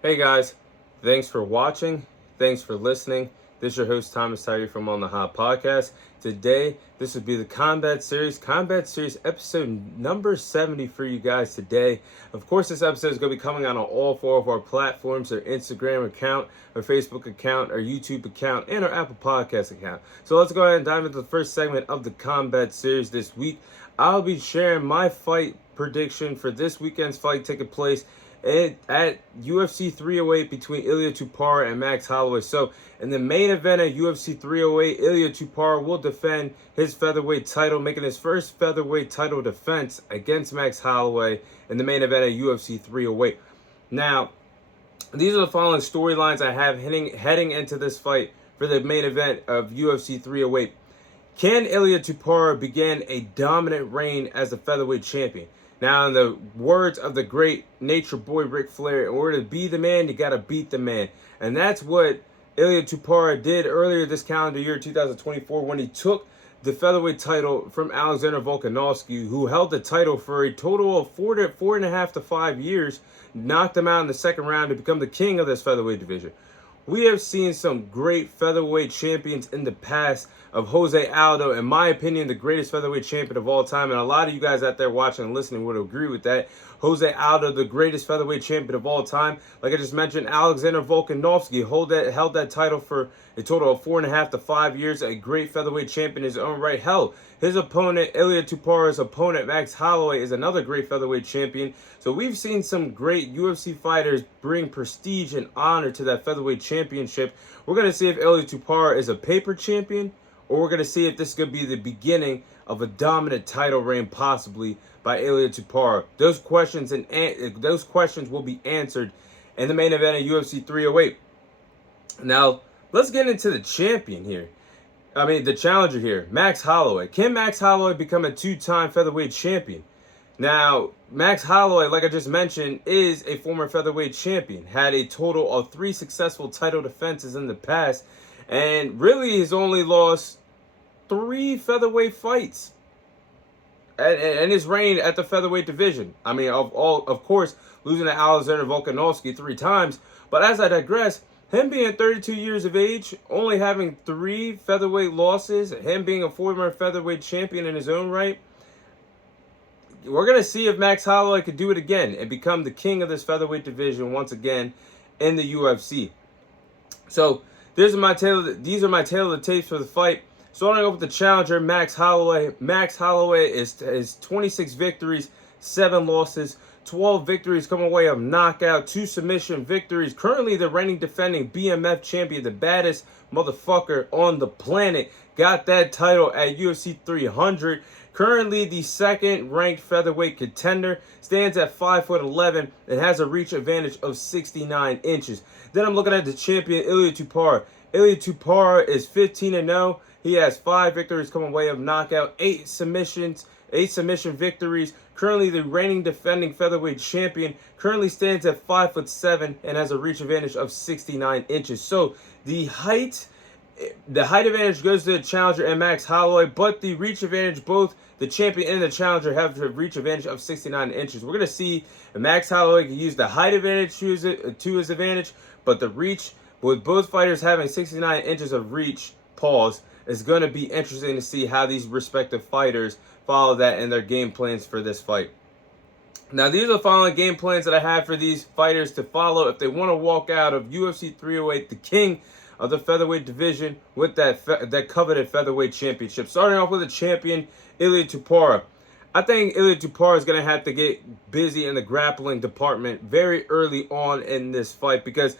Hey guys, thanks for watching. Thanks for listening. This is your host Thomas Tyree from On the Hot Podcast. Today, this would be the Combat Series episode number 70 for you guys today. Of course, this episode is going to be coming out on all four of our platforms: our Instagram account, our Facebook account, our YouTube account, and our Apple Podcast account. So let's go ahead and dive into the first segment of the Combat Series this week. I'll be sharing my fight prediction for this weekend's fight taking place at UFC 308 between Ilia Topuria and Max Holloway. So in the main event of UFC 308, Ilia Topuria will defend his featherweight title, making his first featherweight title defense against Max Holloway in the main event of UFC 308. Now, these are the following storylines I have heading into this fight for the main event of UFC 308. Can Ilia Topuria begin a dominant reign as the featherweight champion? Now, in the words of the great Nature Boy Ric Flair, in order to be the man, you got to beat the man. And that's what Ilia Topuria did earlier this calendar year, 2024, when he took the featherweight title from Alexander Volkanovski, who held the title for a total of 4.5 to 5 years, knocked him out in the second round to become the king of this featherweight division. We have seen some great featherweight champions in the past, of Jose Aldo, in my opinion, the greatest featherweight champion of all time. And a lot of you guys out there watching and listening would agree with that. Jose Aldo, the greatest featherweight champion of all time. Like I just mentioned, Alexander Volkanovski held that title for a total of 4.5 to 5 years. A great featherweight champion in his own right. Hell, his opponent, Ilia Topuria's opponent, Max Holloway, is another great featherweight champion. So we've seen some great UFC fighters bring prestige and honor to that featherweight championship. We're going to see if Ilia Topuria is a paper champion, or we're going to see if this is going to be the beginning of a dominant title reign, possibly by Ilia Topuria. Those questions will be answered in the main event of UFC 308. Now, let's get into the champion here. The challenger here, Max Holloway. Can Max Holloway become a two-time featherweight champion? Now, Max Holloway, like I just mentioned, is a former featherweight champion. Had a total of 3 successful title defenses in the past, and really he's only lost 3 featherweight fights and his reign at the featherweight division. Of course, losing to Alexander Volkanovski 3 times. But as I digress, him being 32 years of age, only having 3 featherweight losses, him being a former featherweight champion in his own right, we're going to see if Max Holloway could do it again and become the king of this featherweight division once again in the UFC. So these are my tale of the tapes for the fight. Starting off with the challenger, Max Holloway. Max Holloway is 26 victories, 7 losses, 12 victories coming away of knockout, 2 submission victories. Currently the reigning defending BMF champion, the baddest motherfucker on the planet. Got that title at UFC 300. Currently the second ranked featherweight contender, stands at 5'11" and has a reach advantage of 69 inches. Then I'm looking at the champion, Ilia Topuria. Ilia Topuria is 15-0. He has 5 victories coming away of knockout, 8 submission victories. Currently the reigning defending featherweight champion, currently stands at 5'7" and has a reach advantage of 69 inches. So the height advantage goes to the challenger and Max Holloway, but the reach advantage, both the champion and the challenger have a reach advantage of 69 inches. We're going to see if Max Holloway can use the height advantage to his advantage, but the reach, with both fighters having 69 inches of reach, is going to be interesting to see how these respective fighters follow that in their game plans for this fight. Now, these are the following game plans that I have for these fighters to follow if they want to walk out of UFC 308, the king of the featherweight division, with that coveted featherweight championship. Starting off with the champion, Ilia Topuria. I think Ilia Topuria is going to have to get busy in the grappling department very early on in this fight, because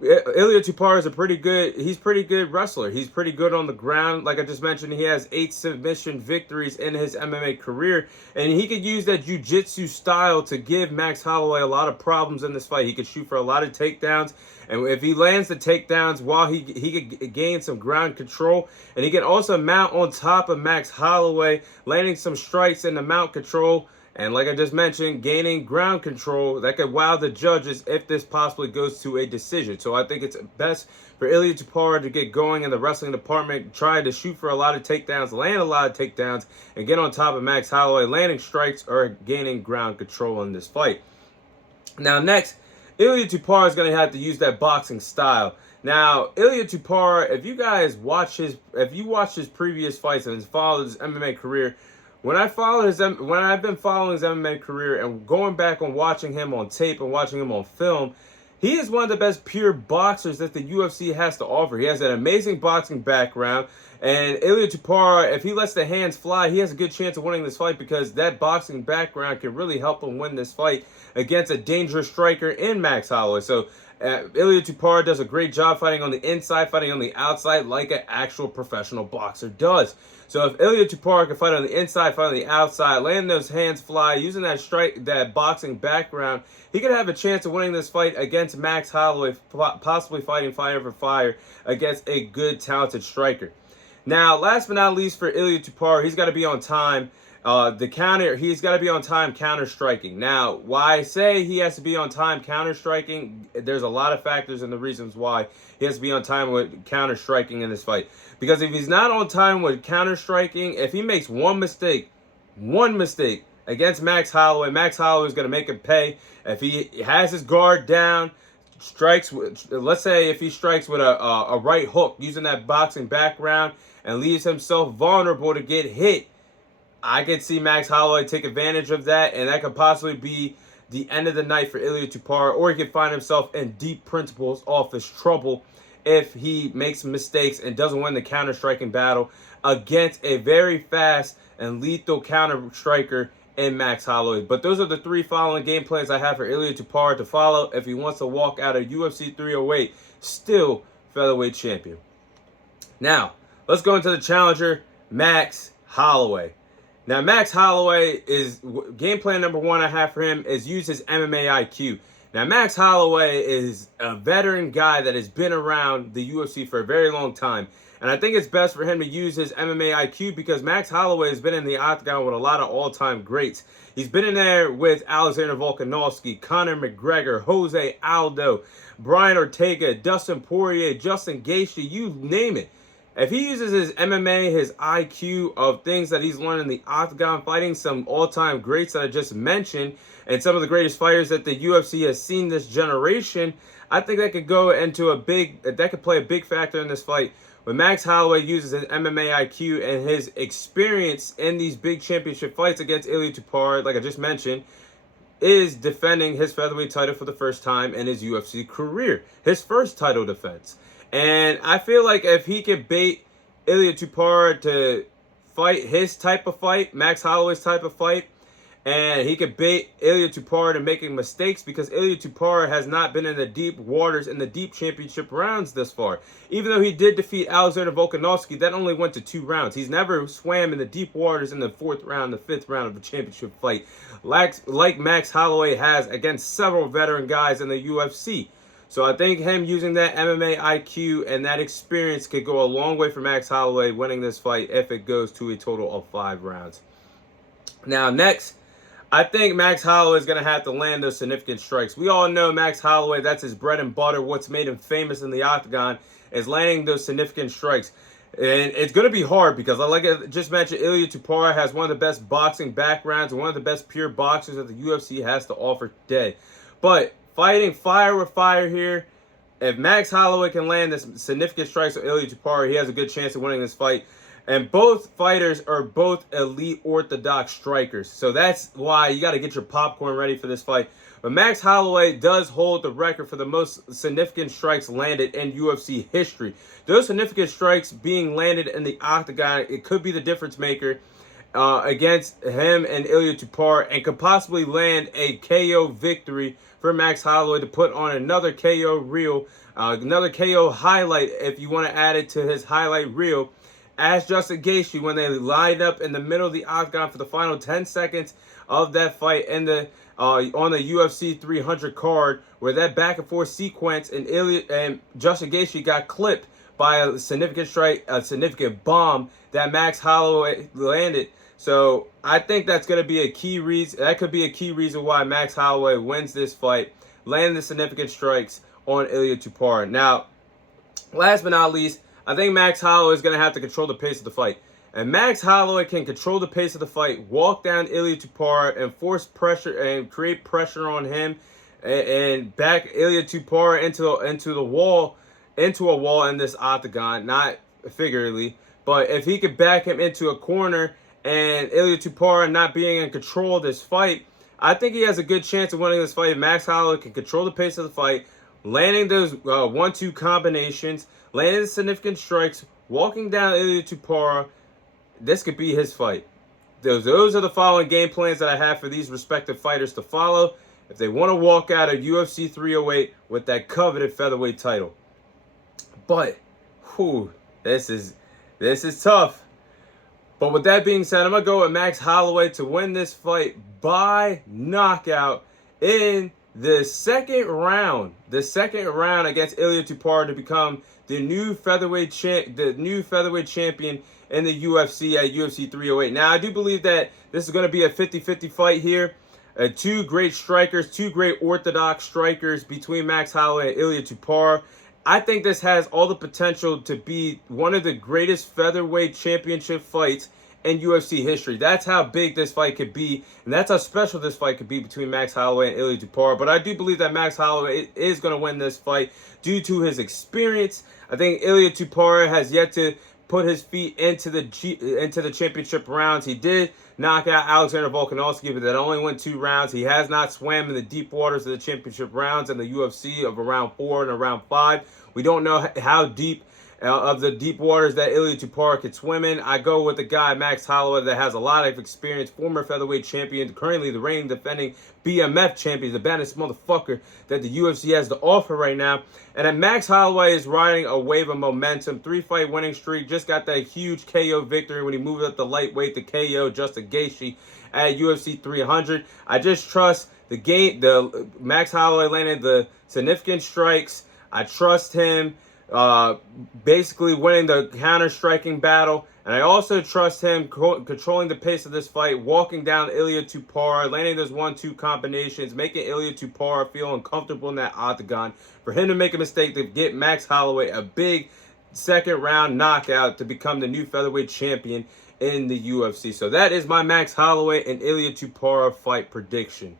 Ilia Topuria is pretty good wrestler. He's pretty good on the ground. Like I just mentioned, he has 8 submission victories in his MMA career, and he could use that jiu-jitsu style to give Max Holloway a lot of problems in this fight. He could shoot for a lot of takedowns, and if he lands the takedowns, while he could gain some ground control, and he can also mount on top of Max Holloway, landing some strikes in the mount control. And like I just mentioned, gaining ground control that could wow the judges if this possibly goes to a decision. So I think it's best for Ilia Topuria to get going in the wrestling department, try to shoot for a lot of takedowns, land a lot of takedowns, and get on top of Max Holloway, landing strikes or gaining ground control in this fight. Now next, Ilia Topuria is going to have to use that boxing style. Now, Ilia Topuria, if you watch his previous fights and followed his MMA career, when I've been following his MMA career and going back and watching him on tape and watching him on film, he is one of the best pure boxers that the UFC has to offer. He has an amazing boxing background, and Ilia Topuria, if he lets the hands fly, he has a good chance of winning this fight because that boxing background can really help him win this fight against a dangerous striker in Max Holloway. So Ilia Topuria does a great job fighting on the inside, fighting on the outside like an actual professional boxer does. So if Ilia Topuria can fight on the inside, fight on the outside, land those hands fly, using that boxing background, he could have a chance of winning this fight against Max Holloway, possibly fighting fire for fire against a good, talented striker. Now, last but not least for Ilia Topuria, he's got to be on time. He's got to be on time counter striking. Now, why I say he has to be on time counter striking, there's a lot of factors and the reasons why he has to be on time with counter striking in this fight. Because if he's not on time with counter striking, if he makes one mistake against Max Holloway is going to make him pay. If he has his guard down, let's say if he strikes with a right hook using that boxing background and leaves himself vulnerable to get hit, I could see Max Holloway take advantage of that, and that could possibly be the end of the night for Ilia Topuria, or he could find himself in deep principles office trouble if he makes mistakes and doesn't win the counter-striking battle against a very fast and lethal counter-striker in Max Holloway. But those are the three following game plans I have for Ilia Topuria to follow if he wants to walk out of UFC 308 still featherweight champion. Now, let's go into the challenger, Max Holloway. Now, Max Holloway is game plan number one I have for him is use his MMA IQ. Now, Max Holloway is a veteran guy that has been around the UFC for a very long time. And I think it's best for him to use his MMA IQ because Max Holloway has been in the octagon with a lot of all-time greats. He's been in there with Alexander Volkanovski, Conor McGregor, Jose Aldo, Brian Ortega, Dustin Poirier, Justin Gaethje, you name it. If he uses his MMA, his IQ of things that he's learned in the octagon, fighting some all-time greats that I just mentioned, and some of the greatest fighters that the UFC has seen this generation, I think that could play a big factor in this fight. When Max Holloway uses his MMA IQ and his experience in these big championship fights against Ilia Topuria, like I just mentioned, is defending his featherweight title for the first time in his UFC career. His first title defense. And I feel like if he could bait Ilia Topuria to fight his type of fight, Max Holloway's type of fight, and he could bait Ilia Topuria to making mistakes because Ilia Topuria has not been in the deep waters in the deep championship rounds this far. Even though he did defeat Alexander Volkanovski, that only went to 2 rounds. He's never swam in the deep waters in the 4th round, the 5th round of a championship fight, like Max Holloway has against several veteran guys in the UFC. So I think him using that MMA IQ and that experience could go a long way for Max Holloway winning this fight if it goes to a total of 5 rounds. Now, next, I think Max Holloway is going to have to land those significant strikes. We all know Max Holloway, that's his bread and butter. What's made him famous in the octagon is landing those significant strikes. And it's going to be hard because, like I just mentioned, Ilia Topuria has one of the best boxing backgrounds and one of the best pure boxers that the UFC has to offer today. But fighting fire with fire here, if Max Holloway can land this significant strikes on Ilia Topuria, he has a good chance of winning this fight. And both fighters are both elite orthodox strikers. So that's why you got to get your popcorn ready for this fight. But Max Holloway does hold the record for the most significant strikes landed in UFC history. Those significant strikes being landed in the octagon, it could be the difference maker against him and Ilia Topuria, and could possibly land a KO victory for Max Holloway to put on another KO reel, another KO highlight if you want to add it to his highlight reel. As Justin Gaethje, when they lined up in the middle of the octagon for the final 10 seconds of that fight in the on the UFC 300 card, where that back and forth sequence and Justin Gaethje got clipped by a significant strike, a significant bomb that Max Holloway landed. So I think that's going to be a key reason. That could be a key reason why Max Holloway wins this fight, landing the significant strikes on Ilia Topuria. Now, last but not least, I think Max Holloway is going to have to control the pace of the fight. And Max Holloway can control the pace of the fight, walk down Ilia Topuria and force pressure and create pressure on him and back Ilia Topuria into a wall in this octagon, not figuratively, but if he could back him into a corner and Ilia Topuria not being in control of this fight, I think he has a good chance of winning this fight. Max Holloway can control the pace of the fight, landing those 1-2 combinations, landing significant strikes, walking down Ilia Topuria. This could be his fight. Those are the following game plans that I have for these respective fighters to follow if they want to walk out of UFC 308 with that coveted featherweight title. But, this is tough. But with that being said, I'm going to go with Max Holloway to win this fight by knockout in the second round. The second round against Ilia Topuria to become the new featherweight champion in the UFC at UFC 308. Now, I do believe that this is going to be a 50-50 fight here. Two great strikers, two great orthodox strikers between Max Holloway and Ilia Topuria. I think this has all the potential to be one of the greatest featherweight championship fights in UFC history. That's how big this fight could be, and that's how special this fight could be between Max Holloway and Ilia Topuria. But I do believe that Max Holloway is going to win this fight due to his experience. I think Ilia Topuria has yet to put his feet into the championship rounds. He did knock out Alexander Volkanovski, but that only went 2 rounds. He has not swam in the deep waters of the championship rounds in the UFC of around 4 and around 5. We don't know how deep of the deep waters that Ilia Topuria could swim in. I go with the guy, Max Holloway, that has a lot of experience, former featherweight champion, currently the reigning defending BMF champion, the baddest motherfucker that the UFC has to offer right now. And then Max Holloway is riding a wave of momentum, 3-fight winning streak, just got that huge KO victory when he moved up the lightweight to KO Justin Gaethje at UFC 300. I just trust the Max Holloway landed the significant strikes. I trust him basically winning the counter-striking battle. And I also trust him controlling the pace of this fight, walking down Ilia Topuria, landing those 1-2 combinations, making Ilia Topuria feel uncomfortable in that octagon. For him to make a mistake to get Max Holloway a big second-round knockout to become the new featherweight champion in the UFC. So that is my Max Holloway and Ilia Topuria fight prediction.